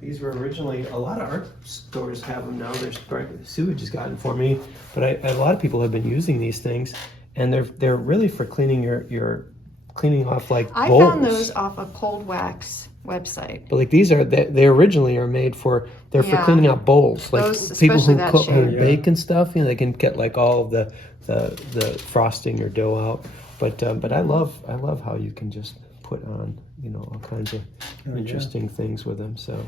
These were originally, a lot of art stores have them now. Sewage has gotten for me, but a lot of people have been using these things, and they're really for cleaning your cleaning off like I bowls. found those off a Cold Wax website. But like these are, they originally are made for, they're for cleaning out bowls. Like Those, people who especially that cook shape. and bake and stuff, you know, they can get like all of the frosting or dough out. But I love how you can just put on, you know, all kinds of interesting things with them. So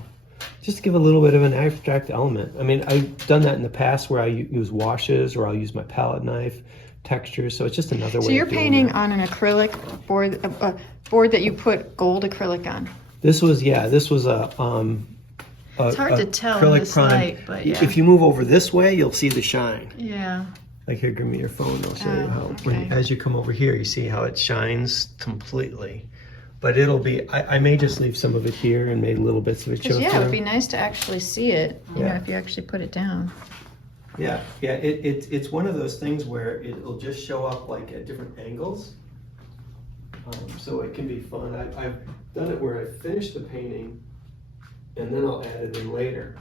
just to give a little bit of an abstract element. I mean, I've done that in the past where I use washes, or I'll use my palette knife textures. So it's just another way. So you're of doing painting that. on an acrylic board, a board that you put gold acrylic on. This was a It's hard to tell in acrylic this prime. light, but yeah. If you move over this way, you'll see the shine. Yeah. Like here, give me your phone. I'll show you how. Okay. As you come over here, you see how it shines completely. But it'll be. I may just leave some of it here and made little bits of it show Yeah, it through. would be nice to actually see it. You know, Yeah. if you actually put it down. Yeah. It's one of those things where it'll just show up like at different angles. So it can be fun. I've done it where I finish the painting, and then I'll add it in later.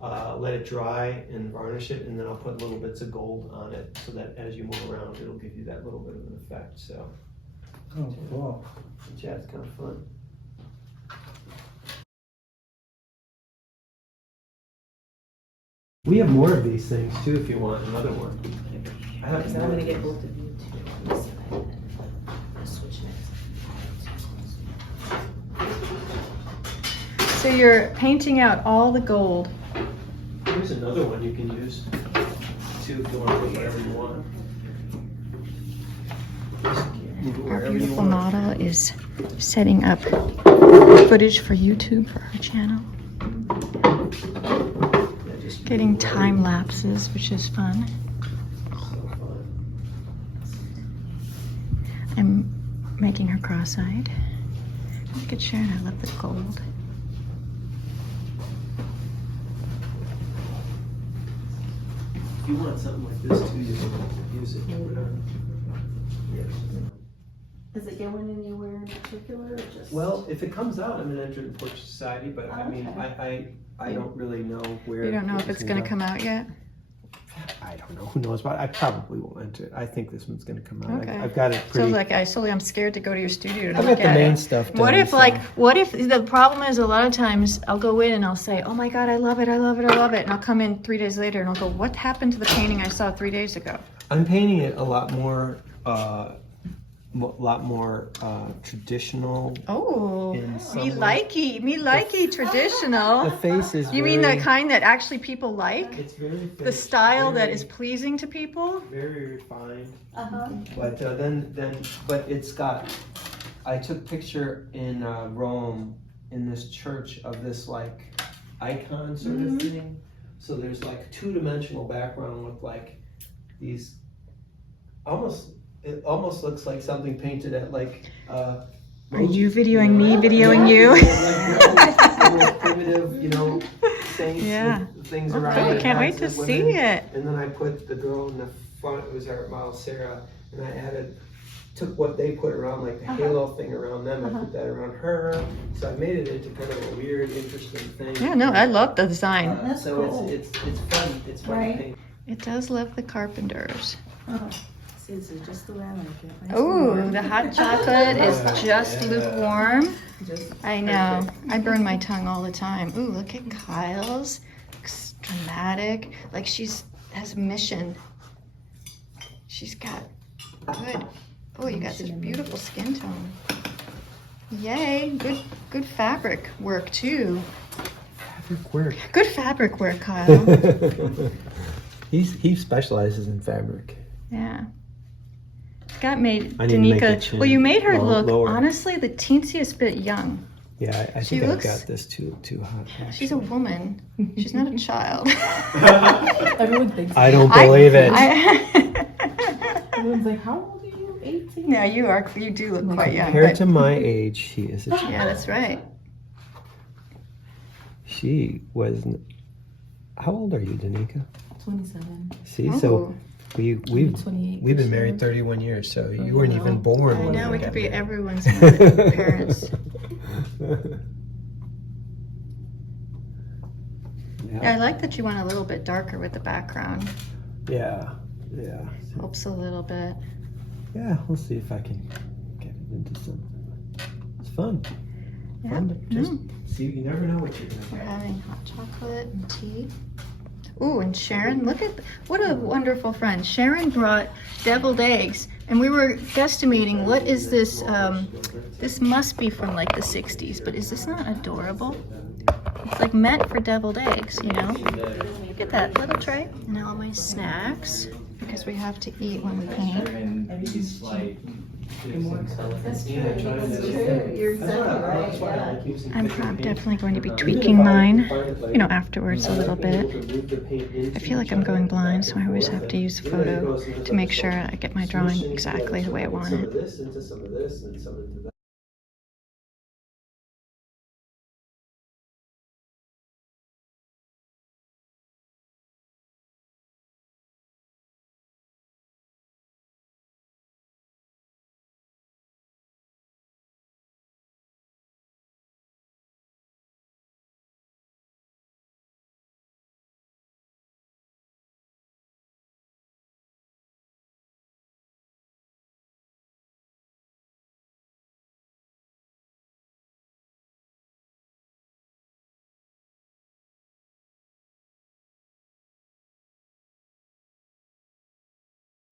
Let it dry and varnish it, and then I'll put little bits of gold on it so that as you move around, it'll give you that little bit of an effect. So, Oh, cool. yeah, it's kind of fun. We have more of these things too if you want another one. I have So I'm gonna get both of you to this side and then I'll switch next. So you're painting out all the gold. Here's another one you can use too if you want to put whatever you want. Move it Our wherever you beautiful want. Nada is setting up footage for YouTube for her channel. Yeah, just Getting move it wherever time you lapses, which is fun. want. So fun. I'm making her cross-eyed. Look at Sharon, I love the gold. If you want something like this too, you can use it. Yeah. Does it go in anywhere in particular or just? Well, if it comes out, I'm an Enter the Porch Society, but I mean, I don't really know where. You don't know if it's gonna come out yet? I don't know. Who knows? But I probably won't enter it. I think this one's gonna come out. Okay. I've got it So pretty. like I'm scared to go to your studio to I've look got the at main it. stuff done. What if so- what if the problem is a lot of times I'll go in and I'll say, oh my God, I love it, I love it, I love it. And I'll come in 3 days later and I'll go, what happened to the painting I saw 3 days ago? I'm painting it a lot more, traditional. Oh, In some me way. likey, traditional. The face is. You mean the very- kind that actually people like? It's very. The finished, style that very- is pleasing to people? very refined. Uh-huh. But but it's got. I took picture in Rome in this church of this like icon sort of thing. So there's like two-dimensional background with like these it almost looks like something painted at like. Are you videoing me, videoing you? Like primitive, saints Yeah. with things Oh, around. cool. their Can't wait heads to and see women. it. And then I put the girl in the front. It was our model Sarah, and I took what they put around, like the halo thing around them. I put that around her. So I made it into kind of a weird, interesting thing. Yeah, no, I love the design. That's so cool. it's fun. It's fun Right. to paint. It does love the Carpenters. Oh, see, this is just the way I like it. Nice and Oh, warm. the hot chocolate is just lukewarm. Just I know. perfect. I burn my tongue all the time. Ooh, look at Kyle's. Looks dramatic. Like has mission. She's got good. Oh, you got such beautiful skin tone. Yay. Good fabric work too. Fabric work. Good fabric work, Kyle. He specializes in fabric. Yeah. Got made I need to make the Danica. chin Well, you made her look lower. honestly the teensiest bit young. Yeah, I She think I've looks- got this too hot. She's a woman. She's not a child. Everyone thinks. I don't believe it. Everyone's like, how old are you? 18? Yeah, you do look quite young. Compared but- to my age, she is a child. Yeah, that's right. She was. How old are you, Danica? 27. See, so Ooh. we've 28. been this married year. 31 years, so you you weren't know. even born. I when know we got could be married. everyone's parents. Yeah, I like that you went a little bit darker with the background. Yeah, yeah. Helps a little bit. Yeah, we'll see if I can get it into some. It's fun. Yeah. Fun to just see. You never know what you're We're gonna get. having hot chocolate and tea. Ooh, and Sharon, look at, what a wonderful friend. Sharon brought deviled eggs, and we were guesstimating, what is this, this must be from like the 60s, but is this not adorable? It's like meant for deviled eggs, you know? Look at that little tray. And all my snacks, because we have to eat when we paint. And these like That's true. That's true. You're exactly right. Yeah. I'm definitely going to be tweaking mine, you know, afterwards a little bit. I feel like I'm going blind, so I always have to use a photo to make sure I get my drawing exactly the way I want it.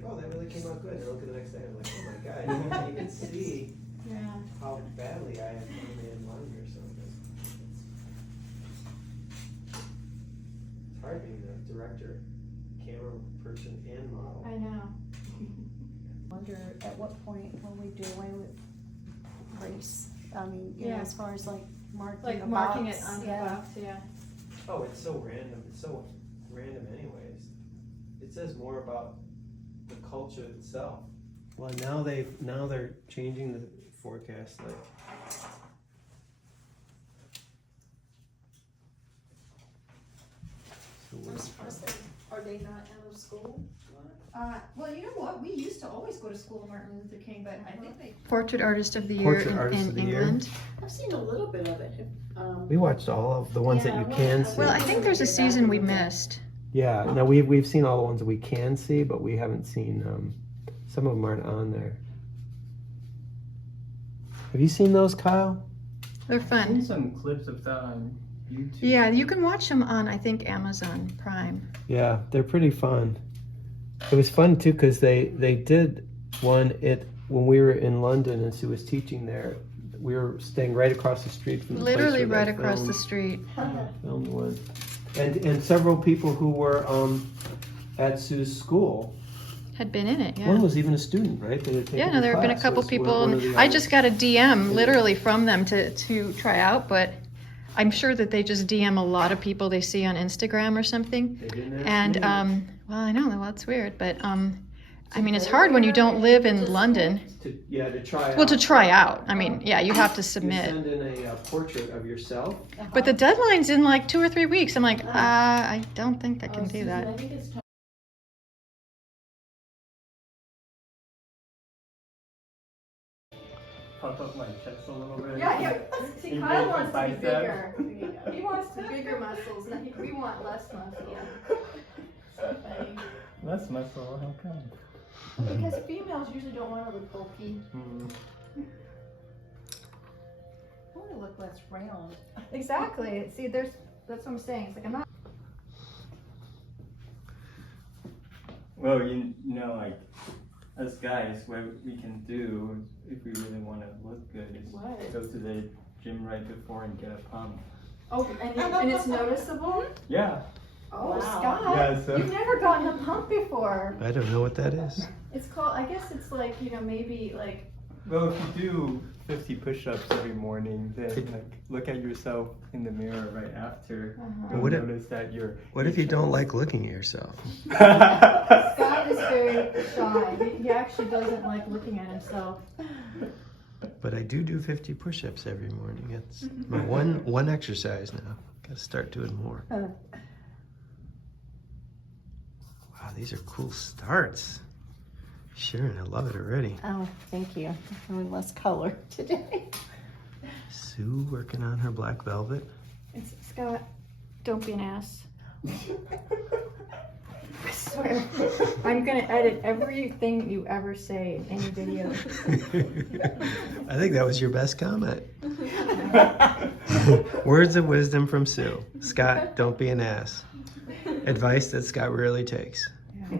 Oh, that really came out good. And I look at the next day, I'm like, oh my god, you can see how badly I have animated mine or something. It's hard being the director, camera person, and model. I know. Wonder at what point will we do away with race? I mean, you know, Yeah. as far as like marking Like a marking box. it on the Yeah. box, yeah. Oh, it's so random. It's so random, anyways. It says more about the culture itself. Well, now they're changing the forecast. Like, Are they not out of school? Well, you know what? We used to always go to school to Martin Luther King, but I think they... Portrait Artist of the Year Portrait Artist in of the Year. England. I've seen a little bit of it. we watched all of the ones that you can see. Well, I think there's a season we missed. Yeah, no, we've seen all the ones that we can see, but we haven't seen, some of them aren't on there. Have you seen those, Kyle? They're I've fun. seen some clips of that on YouTube. Yeah, you can watch them on, I think, Amazon Prime. Yeah, they're pretty fun. It was fun too because they did one when we were in London and Sue was teaching there. We were staying right across the street from the place Literally where right they across the street. filmed one. And several people who were at Sue's school. Had been in it, yeah. One was even a student, right? They had taken Yeah, no, the there have been a class, couple was people, one of and the I others. just got a DM literally from them to try out, but I'm sure that they just DM a lot of people they see on Instagram or something. They didn't ask And, me. well, I know, well, that's weird, but, I mean, it's hard when you don't live in London. to try out. Well, to try out. I mean, yeah, you have to You submit. send in a portrait of yourself. But the deadline's in like 2 or 3 weeks. I'm like, I don't think I can do Susan, I that. think it's time. Puff up my chest a little bit. See, Engage Kyle the wants to be bicep. bigger. He wants the bigger muscles, and we want less muscle. Less muscle, how come? Because females usually don't want to look bulky. I want to look less round. Exactly. See, that's what I'm saying. It's like I'm not. Well, you know, like, us guys, what we can do if we really want to look good is What? go to the gym right before and get a pump. Oh, and it's noticeable. Yeah. Oh, Wow. Scott, Yeah, so- you've never gotten a pump before. I don't know what that is. It's called. I guess it's like maybe like. Well, if you do 50 push-ups every morning, then like look at yourself in the mirror right after. You'll What if- notice that you're. What if you don't like looking at yourself? Scott is very shy. He actually doesn't like looking at himself. But I do 50 push-ups every morning. It's my one exercise now. Gotta start doing more. Wow, these are cool starts. Sharon, I love it already. Oh, thank you. I'm doing less color today. Sue working on her black velvet. Scott, don't be an ass. I swear, I'm gonna edit everything you ever say in any video. I think that was your best comment. Words of wisdom from Sue. Scott, don't be an ass. Advice that Scott rarely takes. Yeah.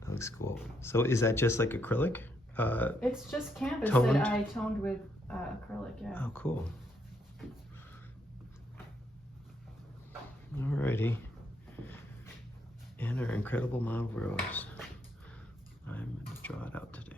That looks cool. So is that just like acrylic? It's just canvas Toned? that I toned with acrylic, yeah. Oh, cool. Alrighty. And our incredible mauve rose. I'm gonna draw it out today.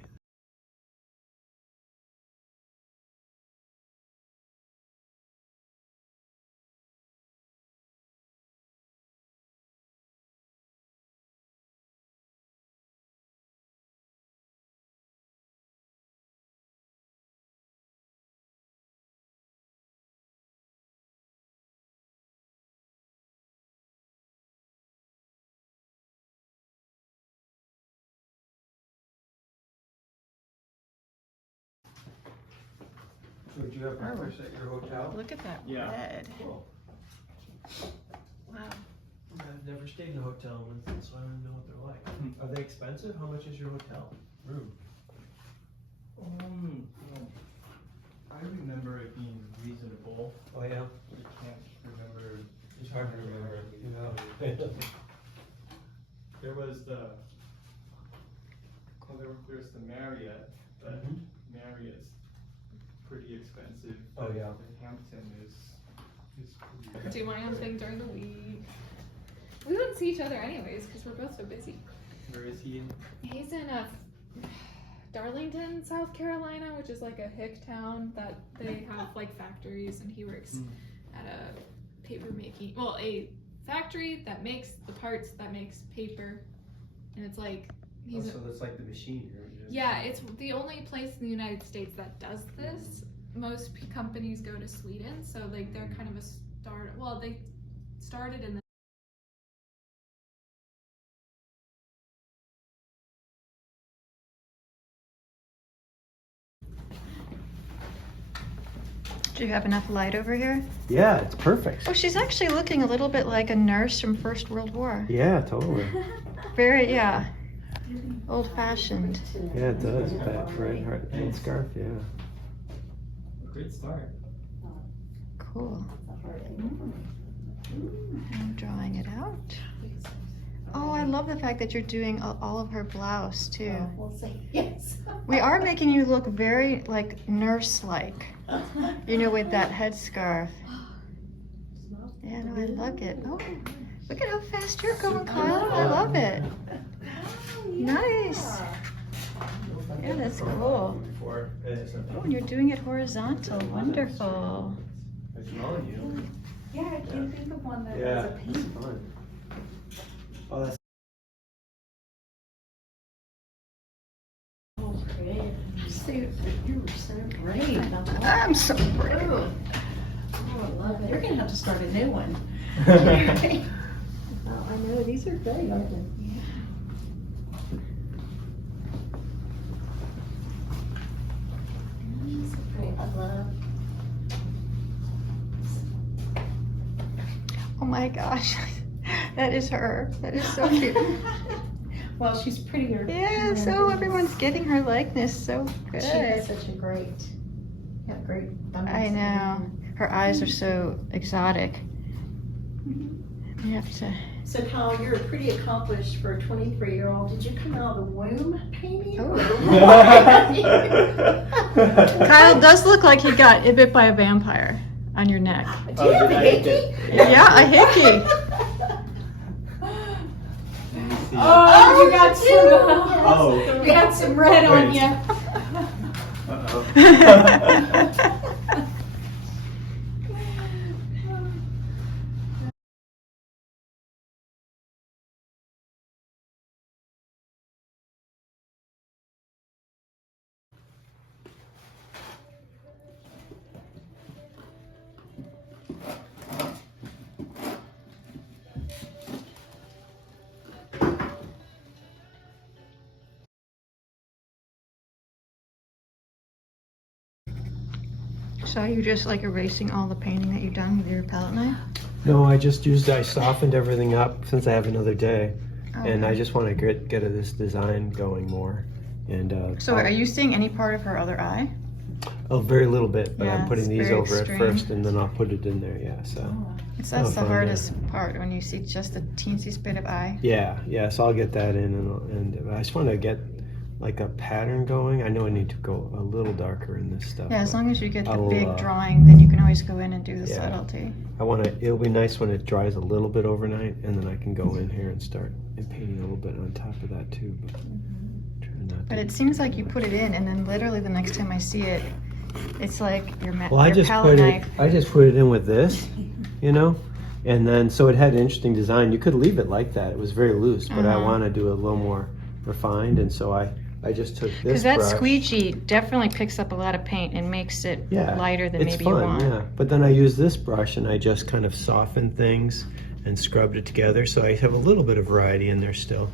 So did you have breakfast at your hotel? Look at that Yeah. red. Cool. Wow. I've never stayed in a hotel in Winston, so I don't know what they're like. Are they expensive? How much is your hotel room? Well, I remember it being reasonable. Oh yeah, I can't remember. it's hard to remember. There was the, well, there's the Marriott, but Mhm. Marriott's pretty expensive. Oh, but yeah. The Hampton is pretty. Do my own thing during the week. We wouldn't see each other anyways because we're both so busy. Where is he in? He's in Darlington, South Carolina, which is like a hick town that they have like factories, and he works at a paper making, well, a factory that makes the parts that makes paper, and it's like he's So that's like the machine here. yeah, it's the only place in the United States that does this. Most companies go to Sweden, so like they're kind of a start. Well, they started in the Do you have enough light over here? Yeah, it's perfect. Oh, she's actually looking a little bit like a nurse from First World War. Yeah, totally. Very, yeah, old-fashioned. Yeah, it does. That red heart scarf, yeah. Great start. Cool. I'm drawing it out. Oh, I love the fact that you're doing all of her blouse too. We'll see, yes. We are making you look very like nurse-like, you know, with that headscarf. Yeah, no, I love it. Oh, look at how fast you're going, Kyle. I love it. Nice. Yeah, that's cool. Before, Oh, and you're doing it horizontal. Wonderful. I smell you. Yeah, I can't think of one that Yeah, has a it's paint. fun. Oh, that's Oh, creative. You were so great. I'm so brave. Oh, I love it. You're gonna have to start a new one. Oh, I know. These are great, aren't they? I love. Oh my gosh. That is her. That is so cute. Well, she's prettier. Yeah, so everyone's getting her likeness so She has good. such a great, great. I know. Her eyes are so exotic. You have to. So Kyle, you're pretty accomplished for a 23-year-old. Did you come out of the womb painting? Oh. Kyle does look like he got bit by a vampire on your neck. Do you have a hickey? Yeah, a hickey. Oh, you got some. Oh. You got some red on Wait. you. Uh-oh. So you're just like erasing all the painting that you've done with your palette knife? No, I softened everything up since I have another day. And I just want to get this design going more. And So are you seeing any part of her other eye? a very little bit, but Yeah, I'm putting it's these very over extreme. at first, and then I'll put it in there. Yeah, so That's Oh, the fun, hardest part, when you see just a teensy bit of eye. yeah. So I'll get that in, and I just want to get like a pattern going. I know I need to go a little darker in this stuff. Yeah, as but long as you get the I'll, big drawing, then you can always go in and do the yeah. subtlety. I want to. It'll be nice when it dries a little bit overnight, and then I can go in here and start painting a little bit on top of that too. But it seems like you put it in, and then literally the next time I see it, it's like your, Well, I your just palette knife. I just put it in with this, you know, and then so it had an interesting design. You could leave it like that. It was very loose, but I want to do it a little more refined, and so I just took this Because that brush. squeegee definitely picks up a lot of paint and makes it lighter than it's maybe fun, you want. yeah. But then I used this brush and I just kind of softened things and scrubbed it together, so I have a little bit of variety in there still.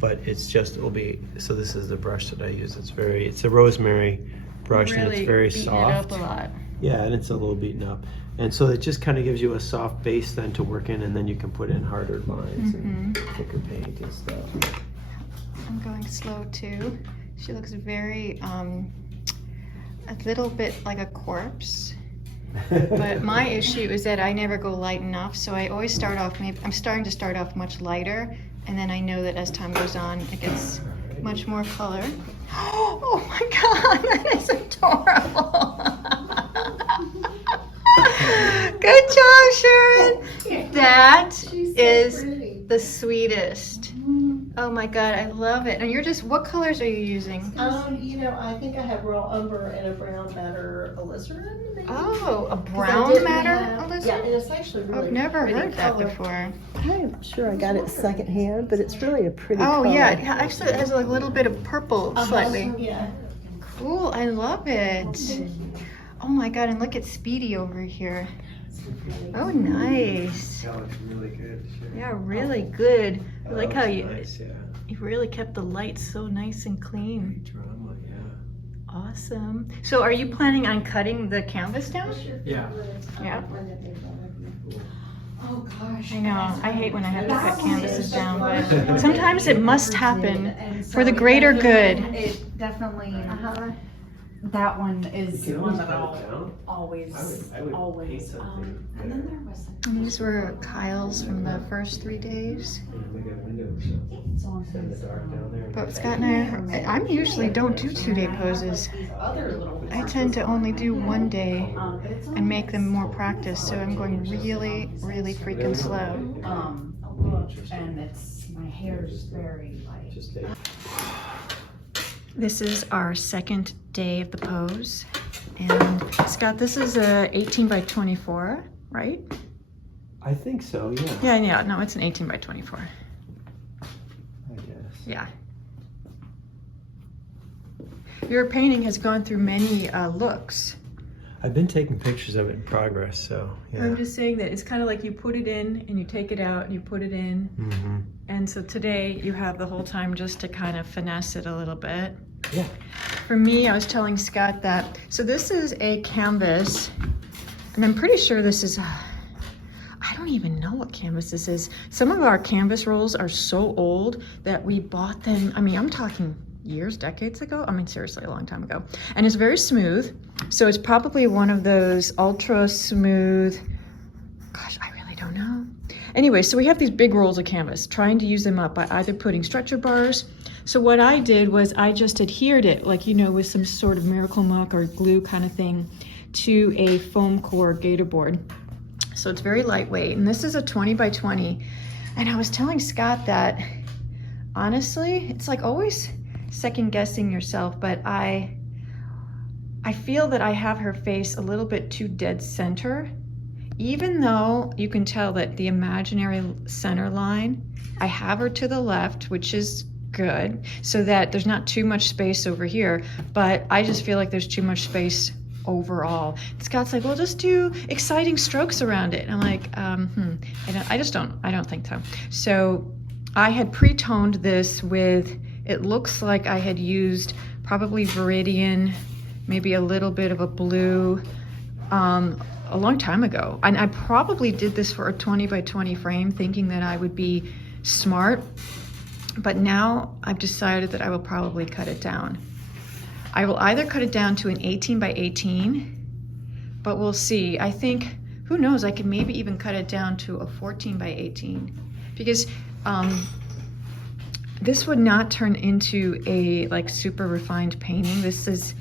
But it's just, it'll be, so this is the brush that I use. It's a rosemary brush, and Really it's very beating soft. it up a lot. Yeah, and it's a little beaten up. And so it just kind of gives you a soft base then to work in, and then you can put in harder lines and thicker paint and stuff. I'm going slow too. She looks very, a little bit like a corpse. But my issue is that I never go light enough, so I always start off, I'm starting to start off much lighter, and then I know that as time goes on, it gets much more color. Oh my God, that is adorable. Good job, Sharon. That is the sweetest. Oh my God, I love it. And you're just, what colors are you using? You know, I think I have raw umber and a brown matter alizarin, maybe? Oh, a 'Cause I brown didn't matter have- alizarin? Yeah, and it's actually really I've never pretty heard that color. before. I'm sure I got it secondhand, but it's really a pretty Oh color. yeah, actually it has like a little bit of purple slightly. Yeah. Cool, I love it. Oh my God, and look at Speedy over here. Oh, nice. That looks really good. Yeah, really good. I like how Nice, yeah. you really kept the lights so nice and clean. Drama, yeah. Awesome. So are you planning on cutting the canvas down? Yeah. Yeah. Oh gosh. I know, I hate when I have to cut canvases down, but sometimes it must happen for the greater good. It definitely, that one is one that I'll always, always. And then there was. And these were Kyle's from the first 3 days. But Scott and I usually don't do 2-day poses. I tend to only do 1 day and make them more practice, so I'm going really, really freaking slow. And it's, my hair's very light. This is our second day of the pose. And Scott, this is a 18 by 24, right? I think so, yeah. Yeah, no, it's an 18 by 24. I guess. Yeah. Your painting has gone through many looks. I've been taking pictures of it in progress, so yeah. I'm just saying that it's kind of like you put it in and you take it out and you put it in. Mm-hmm. And so today you have the whole time just to kind of finesse it a little bit. Yeah. For me, I was telling Scott that, so this is a canvas, and I'm pretty sure this is, I don't even know what canvas this is. Some of our canvas rolls are so old that we bought them, I mean, I'm talking years, decades ago. I mean, seriously, a long time ago. And it's very smooth. So it's probably one of those ultra smooth, gosh, I really don't know. Anyway, so we have these big rolls of canvas, trying to use them up by either putting stretcher bars. So what I did was I just adhered it, like, you know, with some sort of miracle muck or glue kind of thing, to a foam core gator board. So it's very lightweight. And this is a 20 by 20. And I was telling Scott that, honestly, it's like always second guessing yourself, but I feel that I have her face a little bit too dead center, even though you can tell that the imaginary center line, I have her to the left, which is good, so that there's not too much space over here, but I just feel like there's too much space overall. Scott's like, well, just do exciting strokes around it. And I'm like, I don't think so. So I had pre-toned this with, it looks like I had used probably Viridian, maybe a little bit of a blue, a long time ago. And I probably did this for a 20 by 20 frame thinking that I would be smart, but now I've decided that I will probably cut it down. I will either cut it down to an 18 by 18, but we'll see. I think, who knows, I could maybe even cut it down to a 14 by 18 because this would not turn into a like super refined painting. This is,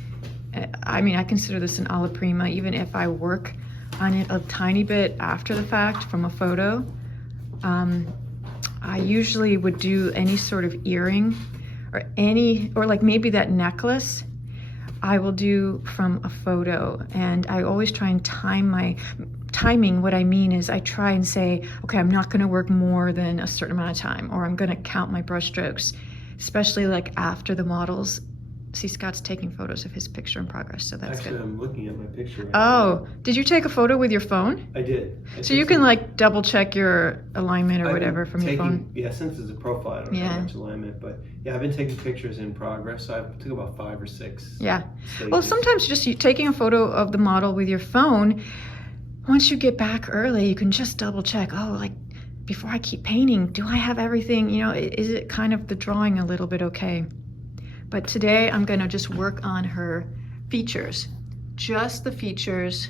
I mean, I consider this an alla prima, even if I work on it a tiny bit after the fact from a photo. I usually would do any sort of earring or like maybe that necklace I will do from a photo. And I always try and timing, what I mean is I try and say, okay, I'm not gonna work more than a certain amount of time, or I'm gonna count my brush strokes, especially like after the models. See, Scott's taking photos of his picture in progress, so that's Actually, good. I'm looking at my picture right Oh, did you take a photo with your phone? now. I did. So you can like double check your alignment or I've whatever been from your phone? Yeah, since it's a profile, I don't Yeah. have much alignment, but yeah, I've been taking pictures in progress, so I took about 5 or 6 Yeah. stages. Well, sometimes just taking a photo of the model with your phone, once you get back early, you can just double check, oh, like before I keep painting, do I have everything, you know, is it kind of the drawing a little bit okay? But today I'm gonna just work on her features, just the features,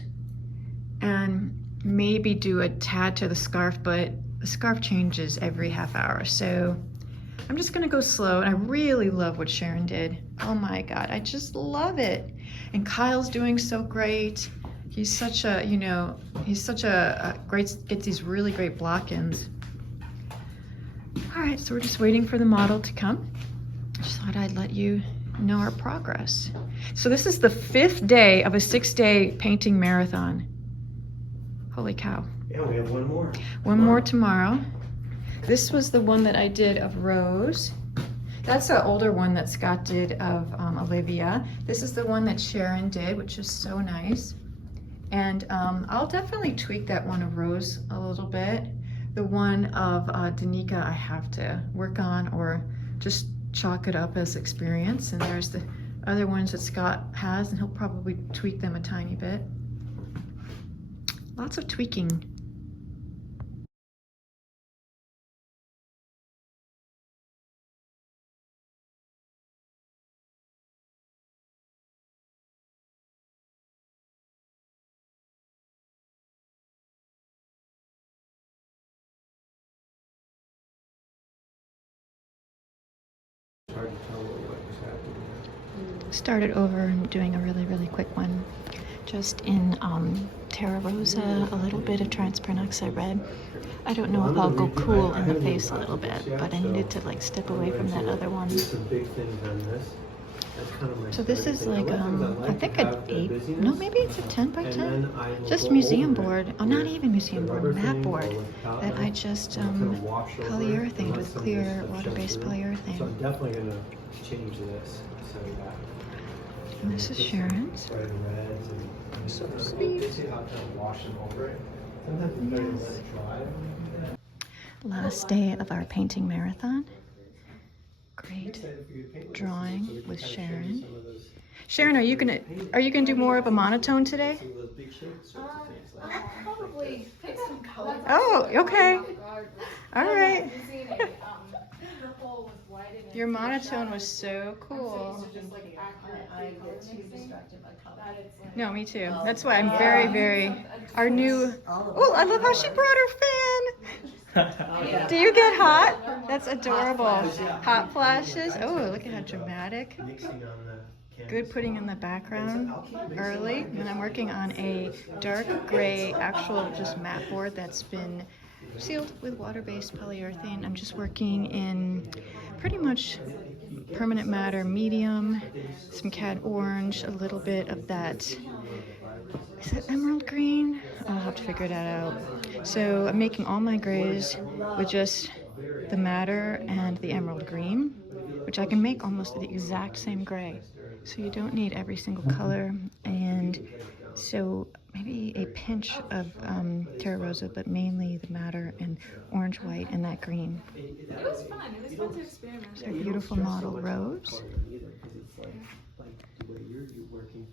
and maybe do a tad to the scarf, but the scarf changes every half hour. So I'm just gonna go slow, and I really love what Sharon did. Oh my God, I just love it. And Kyle's doing so great. He's such a, you know, he's such a great, gets these really great block-ins. All right, so we're just waiting for the model to come. Just thought I'd let you know our progress. So this is the 5th day of a 6-day painting marathon. Holy cow. Yeah, we have one more. One more tomorrow. This was the one that I did of Rose. That's an older one that Scott did of Olivia. This is the one that Sharon did, which is so nice. And I'll definitely tweak that one of Rose a little bit. The one of Danica I have to work on or just chalk it up as experience. And there's the other ones that Scott has, and he'll probably tweak them a tiny bit. Lots of tweaking. It's hard to tell what was happening. Started over and doing a really, really quick one. Just in Terra Rosa, a little bit of transparent oxide red. I don't know if I'll go cool in the face a little bit, but I needed to like step away from that other one. There's some big things on this. That's kind of my So this is like, I think an 8, no, busyness. maybe it's a 10 by And 10. then I will Just go museum over it board, oh, not with even museum the board, rubber mat thing board or with powder, that I just and kind of wash over it and polyurethane let with some of clear this stuff water-based show through. So I'm polyurethane. definitely gonna change this. So yeah. And this is Sharon's. Bright reds and So kind of- sweet. You see how kind of washing over it. Sometimes it's better to let it dry. Last day of our painting marathon. Great drawing with Sharon. Sharon, are you gonna do more of a monotone today? I'll probably pick some color. Oh, okay. All right. Purple with white in it. Your monotone was so cool. Just like accurate I color get too mixing, distracted by color. that it's like- No, me too. That's why I'm very, very, our new, All of oh, I it. love how she brought her fan. Do you get hot? That's adorable. Hot flashes. Oh, look at how dramatic. Mixing on the canvas. Good putting in the background early. And I'm working on a dark gray actual just matte board that's been sealed with water-based polyurethane. I'm just working in pretty much permanent matter medium, some cad orange, a little bit of that, is that emerald green? I'll have to figure that out. So I'm making all my grays with just the madder and the emerald green, which I can make almost the exact same gray. So you don't need every single color. And so maybe a pinch of Terra Rosa, but mainly the madder and orange, white, and that green. It was fun. It was fun to experiment. It's our beautiful model Rose. Like the way you're working.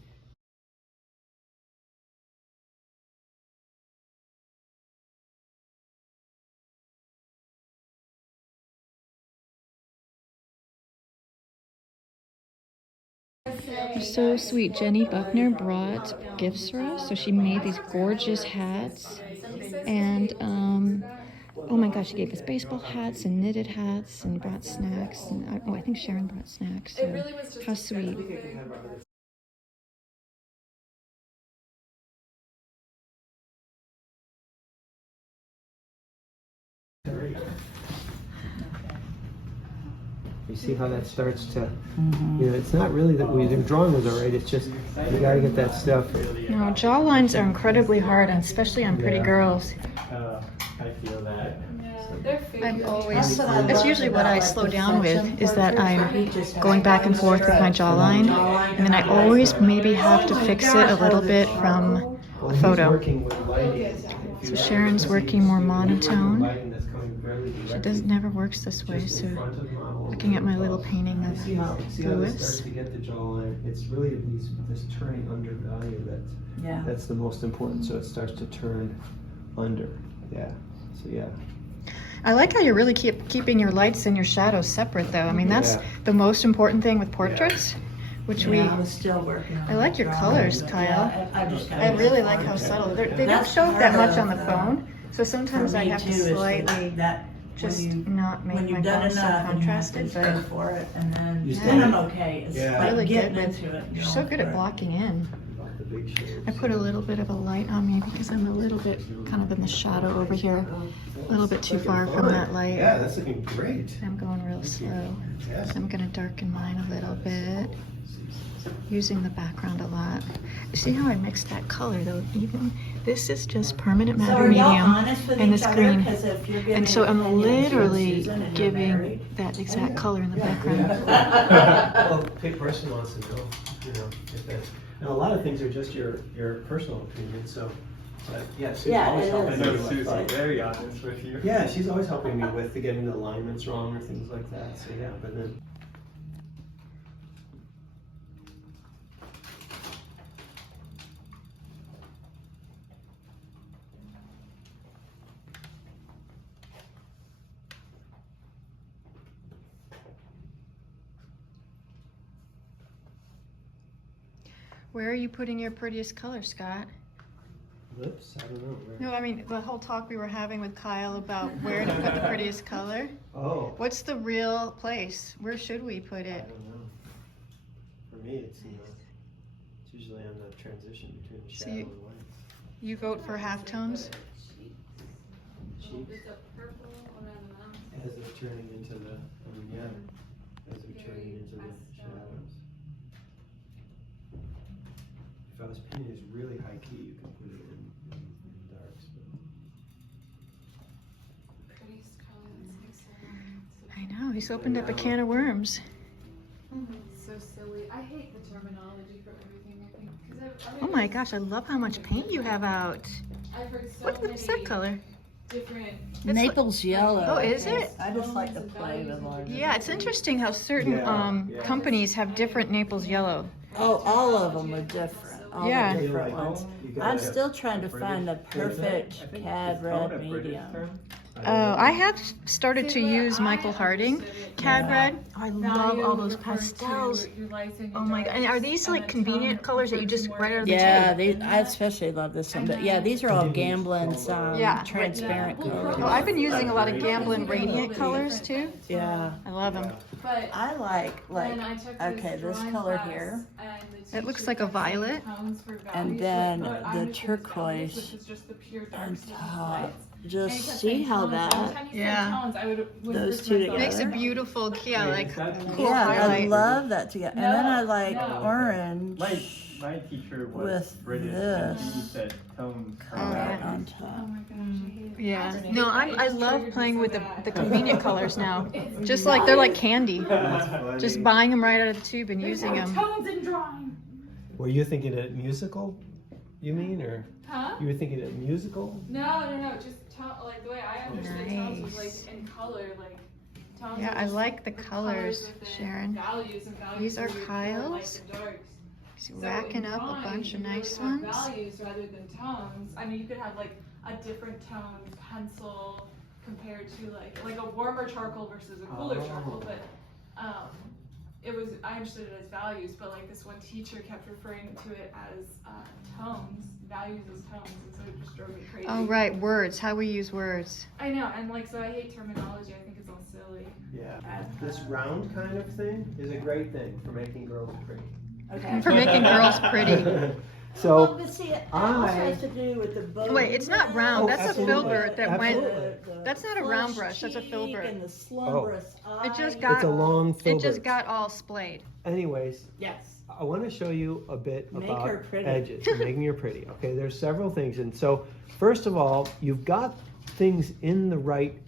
So sweet. Jenny Buckner brought gifts for us. So she made these gorgeous hats. And, oh my gosh, she gave us baseball hats and knitted hats and brought snacks. And I think Sharon brought snacks. So It really was just how a sweet. schedule thing. You see how that starts to, you know, it's not really that the drawing was alright, it's just, you gotta get that stuff. You know, jaw lines are incredibly hard, and especially on pretty girls. I feel that. Yeah, they're I'm figures. always, That's what I that's love usually what about, I like, slow the down with, function is that I'm portraits. going back and forth with my jawline, and then I always maybe have to fix it a little bit from Well, a he's photo. working with lighting. So Sharon's working more monotone. Lighting that's coming fairly She directly never works this way, just so in front of the model. looking at my little painting See how of this Lewis. starts to get the jawline? It's really this turning under value that's the most important. So it starts to turn under. Yeah. So yeah. I like how you're really keeping your lights and your shadows separate, though. I mean, that's Yeah. the most important thing with portraits, which Yeah, I was still working on I like your the colors, drawing, Kyle. but yeah, I just I really like how subtle. They don't That's show up that part much on the of, phone, so sometimes I me have to too, is slightly that just when you, not when make my you've done phone so enough and you have to contrasted, go but for it, and then, You then I'm still- okay. It's Yeah. like really getting good with, into it. and you're so going good for at it. blocking in. The big shapes. I put a little bit of a light on me because I'm a little bit kind of in the shadow over here, a little bit too far from that light. Yeah, that's looking great. I'm going real slow. I'm gonna darken mine a little bit, using the background a lot. See how I mixed that color though? Even this is just permanent So matter are y'all medium, honest with and each this other? green. 'Cause if you're giving And so I'm opinions, you and literally Susan, and you're giving married. that exact color in the background. Well, the person wants to know, you know, if that's, and a lot of things are just your personal opinion, so, but yeah, Sue's Yeah, always it helping I is. me know with, Sue's like- very honest with you. Yeah, she's always helping me with getting the alignments wrong or things like that, so yeah, but then. Where are you putting your prettiest color, Scott? Whoops, I don't know. No, I mean, the whole talk we were having with Kyle about where to put the prettiest color. Oh, What's the real place? Where should we put I it? don't know. For me, it's usually on the transition between the So shadow you- and light. You vote for halftones? Cheap. It's a purple or I don't know. As they're turning into the, as they're turning into the shadows. If I was painting this really high key, you can put it in darks. Prettiest color, that's makes so I know, he's opened up a can of worms. so silly. I hate the terminology for everything. I think because Oh my gosh, I love how much paint you have out. I've heard so What many is that color? different. Naples yellow. Oh, is it? I just like to play with all. Yeah, it's interesting how certain Yeah. companies have different Naples yellow. Oh, all of them are different. All Yeah. the different ones. I'm still trying to British- find the perfect I think cad it's called red a British medium. term. Oh, I have started to use Michael Harding Cad Red. Oh, I love all those pastels. Oh my god! And are these like convenient colors that you just right out of the Yeah, tube? I especially love this one, but yeah, these are all Gamblin's Yeah. transparent colors. Oh, I've been using a lot of Gamblin Radiant colors too. Yeah, I love them. But I like then I took okay, this drawing color class, here, and the It looks teacher like a kept saying violet. tones for and values, then but I the understood values, turquoise which is just the pure on darks and top. whites. And he Just kept see saying how tones. Every that. time he said Yeah. tones, I would whisper Those to two myself, Makes a together. beautiful, yeah, Wait, like is that- cool Yeah, I highlight. love that together. And then I like No. orange My teacher was with British this. and he said tones Oh, yeah. on Oh top. my gosh, I hate it. Yeah. I just No, hate that. It I just love triggered me playing so with bad. the convenient colors now. Just like they're like candy. That's funny. Just buying them right out of the tube and There's using no them. tones in drawing. Were you thinking a musical, you mean, or Huh? you were thinking a musical? No, just like the way I understood tones was Nice. like in color, like tones. Yeah, are I just like the colors colors, within Sharon. Values and values. These are your Kyle's. lights and darks. He's So racking in up a drawing, bunch of you really nice have ones. Values rather than tones. I mean, you could have like a different tone pencil compared to like a warmer charcoal versus a cooler Oh. charcoal, but I I understood it as values, but like this one teacher kept referring to it as tones, values as tones, and so it just drove me crazy. Oh, right, words, how we use words. I know, and like, so I hate terminology. I think it's all silly. Yeah, this round kind of thing is a great thing for making girls pretty. Okay. For making girls pretty. Well, So, but see, it also has to do with the bow. Wait, it's not round, Oh, that's a absolutely. filbert that went, Absolutely. that's not a round brush, that's a filbert. And the slumberous eye. It just it's got, a long it filbert. just got all splayed. Anyways, Yes. I want to show you a bit Make about her pretty. edges, making her pretty. Okay, there's several things. And so, first of all, you've got things in the right,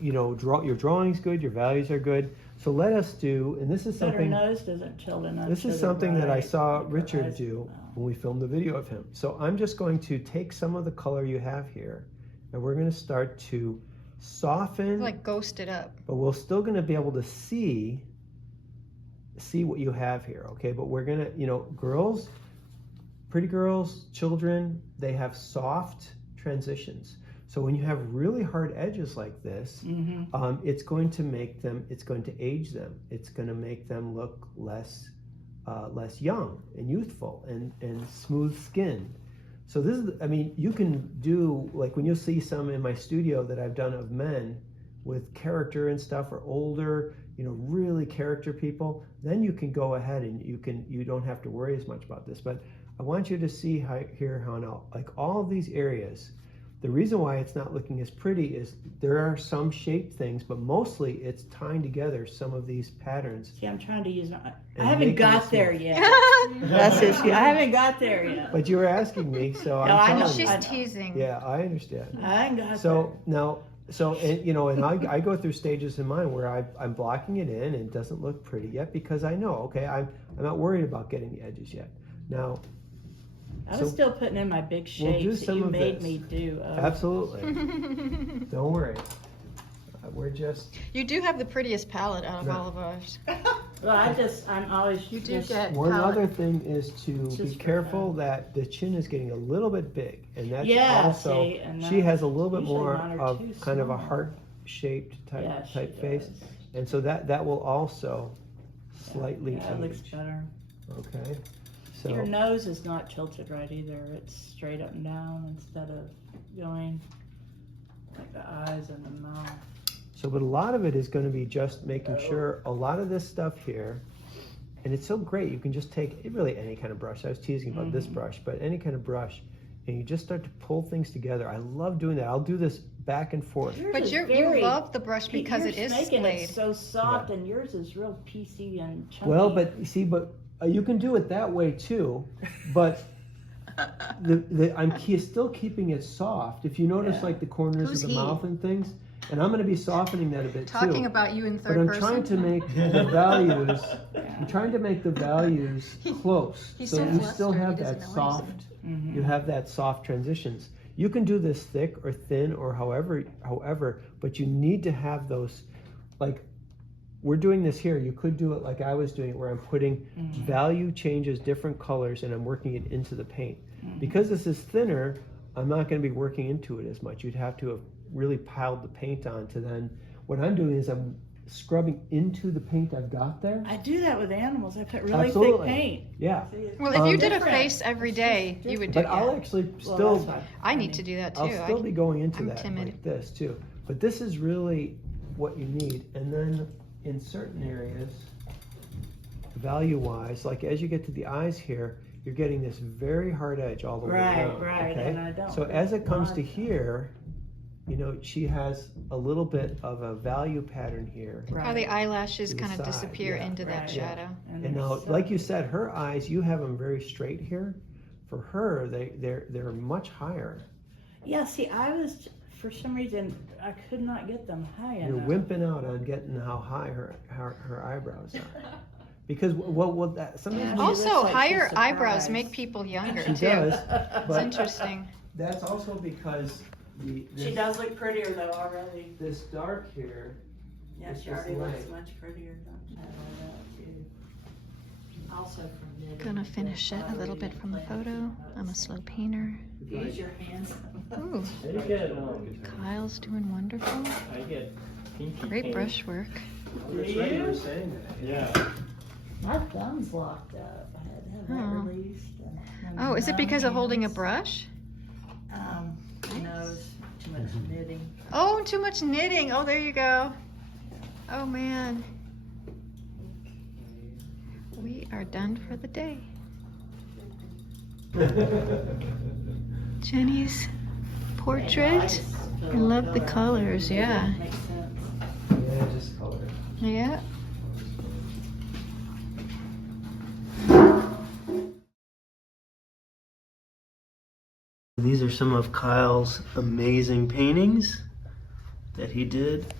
you know, your drawing's good, your values are good. So let us do, and this is But her something, nose doesn't tilt enough. this to is the something that I right. saw Like her Richard eyes- do oh. when we filmed the video of him. So I'm just going to take some of the color you have here, and we're going to start to soften, Like ghosted up. but we're still going to be able to see what you have here, okay? But we're going to, you know, girls, pretty girls, children, they have soft transitions. So when you have really hard edges like this, Mhm. it's going to make them, it's going to age them. It's going to make them look less young and youthful and smooth skinned. So this is, I mean, you can do, like when you'll see some in my studio that I've done of men with character and stuff, or older, you know, really character people, then you can go ahead and you don't have to worry as much about this. But I want you to see how now, like all of these areas, the reason why it's not looking as pretty is there are some shape things, but mostly it's tying together some of these patterns. See, I'm trying to use my, I And haven't making got this there look- yet. That's it. I haven't got there yet. But you were asking me, so No, I'm I know. telling She's you. I know. teasing. Yeah, I understand. I ain't got So now, and you know, and I go through stages in mine where I'm blocking it in and it doesn't look pretty yet because I know, okay, I'm not worried about getting the edges yet. Now, I was so still putting in my big we'll do shapes that some you of made this. me do. Absolutely, don't worry. We're just, You do have the prettiest palette out of No. all of ours. Well, I'm always. You do just- get one palette. other thing is to be Just for careful fun. that the chin is getting a little bit big, and that's Yeah, also, see, and she that's has a little bit usually more mine are of too kind of a small. heart-shaped Yeah, she type face. does. And so that will also slightly Yeah, it looks age. better. Okay, Your so nose is not tilted right either. It's straight up and down instead of going like the eyes and the mouth. but a lot of it is going to be just making Oh. sure a lot of this stuff here, and it's so great. You can just take really any kind of brush. I was teasing about this Mhm. brush, but any kind of brush, and you just start to pull things together. I love doing that. I'll do this back and forth. Yours But is you very- love the brush because it yours is making splayed. it so soft, and yours is real piecey and chunky. Well, but you see, you can do it that way too, but I'm still keeping it soft. If you notice, Yeah. like the corners Who's of the he? mouth and things, and I'm going to be softening that a bit Talking too. about you in But third I'm person. trying to make the values. Yeah. I'm trying to make the values close, He's so so you flustered, still he have doesn't that know what he's soft. Mhm. You have that soft transitions. You can do this thick or thin or however, but you need to have those, like, we're doing this here. You could do it like I was doing it, where I'm putting Mhm. value changes, different colors, and I'm working it into the paint. Mhm. Because this is thinner, I'm not going to be working into it as much. You'd have to have really piled the paint on to then, what I'm doing is I'm scrubbing into the paint I've got there. I do that with animals. I put really Absolutely. thick paint. Yeah, See, it's Well, if you did a different. face every day, you would do but I'll that. actually Well, still, that's fine. I need to do that too. I'll still be going into I'm that timid. like this too. But this is really what you need. And then in certain areas, value-wise, like as you get to the eyes here, you're getting this very hard edge all the way Right, around. right, okay? and I don't So as it comes to want that. here, you know, she has a little bit of a value pattern here. How the eyelashes To the kind of side, disappear yeah. into that Right. shadow. And now, like you said, her eyes, you have them very straight here. For her, they're much higher. Yeah, see, I was, for some reason, I could not get them high You're enough. wimping out on getting how high her eyebrows are. Because what that sometimes Yeah. when you- Also, looks like higher she's eyebrows surprised. make people younger She too. does, It's but interesting. that's also because She this, does look prettier though already. this dark here. Yeah, It's she just already looks light. much prettier, don't she? Also from knitting. Gonna finish it a little bit from the photo. I'm a slow painter. Use your hands. Ooh, I get, Kyle's doing wonderful. I get pinky Great paint. brushwork. That's right, you were saying that. Yeah. My thumb's locked up. I had to have that Oh. released. and Oh, is it because of holding a hands. brush? No, it's too much knitting. Oh, too much knitting. Oh, there you go. Oh, man. We are done for the day. Jenny's portrait. I love the colors, yeah. Makes sense. Yeah, just color. Yeah. These are some of Kyle's amazing paintings that he did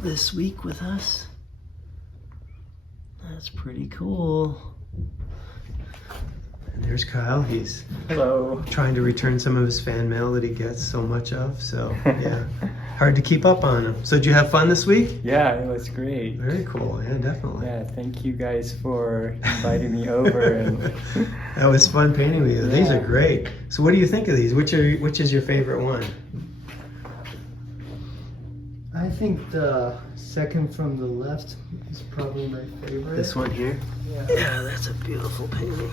this week with us. That's pretty cool. And there's Kyle. He's Hello. trying to return some of his fan mail that he gets so much of. So, yeah, hard to keep up on him. So, did you have fun this week? Yeah, it was great. Very cool. Yeah, definitely. Yeah, thank you guys for inviting me over. And That was fun painting with you. These are Yeah. great. So, what do you think of these? Which is your favorite one? I think the second from the left is probably my favorite. This one here? Yeah. Yeah, that's a beautiful painting.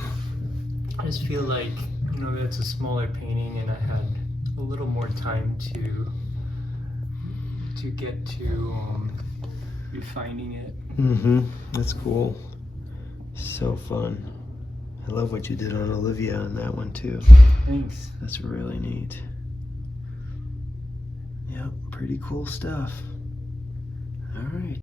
I just feel like, you know, that's a smaller painting and I had a little more time to get to refining it. Mm-hmm. That's cool. So fun. I love what you did on Olivia on that one too. thanks. That's really neat. Yep, pretty cool stuff. All right.